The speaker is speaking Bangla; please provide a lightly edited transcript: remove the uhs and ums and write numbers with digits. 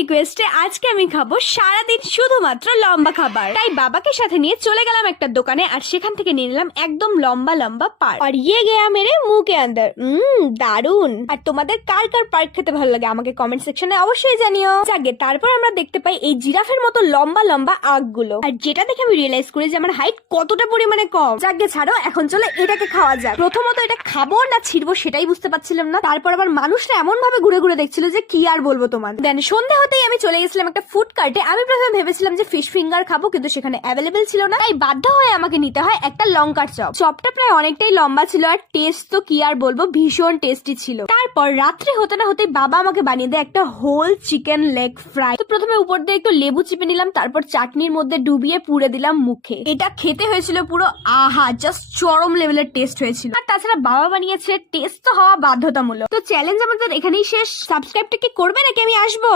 রিকোয়েস্টে আজকে আমি খাবো সারাদিন শুধুমাত্র লম্বা খাবার। তাই বাবাকে সাথে নিয়ে চলে গেলাম একটা দোকানে, আর সেখান থেকে নিয়ে নিলাম একদম লম্বা লম্বা পার্ক। আর ইয়ে গেয়া মেরে মুঁহ কে আন্দার। দারুন। আর তোমাদের কার কার পার্ক খেতে ভালো লাগে আমাকে কমেন্ট সেকশনে অবশ্যই জানিও। যাকে তারপর আমরা দেখতে পাই এই জিরাফের মতো লম্বা লম্বা আঁখগুলো, আর যেটা দেখে আমি রিয়েলাইজ করি যে আমার হাইট কতটা পরিমাণে কম। যাকে ছাড়ো, এখন চলো এটাকে খাওয়া যাক। প্রথমত এটা খাবো না ছিড়বো সেটাই বুঝতে পারছিলাম না। তারপর আবার মানুষরা এমন ভাবে ঘুরে ঘুরে দেখছিল যে কি আর বলবো তোমার। দেন সন্ধ্যা হতেই আমি চলে গেছিলাম একটা ফুড কার্টে। আমি প্রথমে ভেবেছিলাম যে ফিশ ফিঙ্গার খাবো, কিন্তু সেখানে অ্যাভেলেবেল ছিল না, তাই বাধ্য হয়ে আমাকে নিতে হয় একটা লঙ্কার চপ। চপটা প্রায় অনেকটাই লম্বা ছিল, আর টেস্ট তো কি আর বলবো, ভীষণ টেস্টি ছিল। তারপর রাত্রি হতে না হতে বাবা আমাকে বানিয়ে দেয় একটা হোল চিকেন লেগ ফ্রাই। তো প্রথমে উপর দিয়ে একটু লেবু চিপে নিলাম, তারপর চাটনির মধ্যে ডুবিয়ে পুড়ে দিলাম মুখে। এটা খেতে হয়েছিল পুরো আহা, জাস্ট চরম লেভেলের টেস্ট হয়েছিল। আর তাছাড়া বাবা বানিয়েছে, টেস্ট তো হওয়া বাধ্যতামূলক। তো চ্যালেঞ্জ আমাদের এখানেই শেষ। সাবস্ক্রাইবটা কি করবে নাকি আমি আসবো?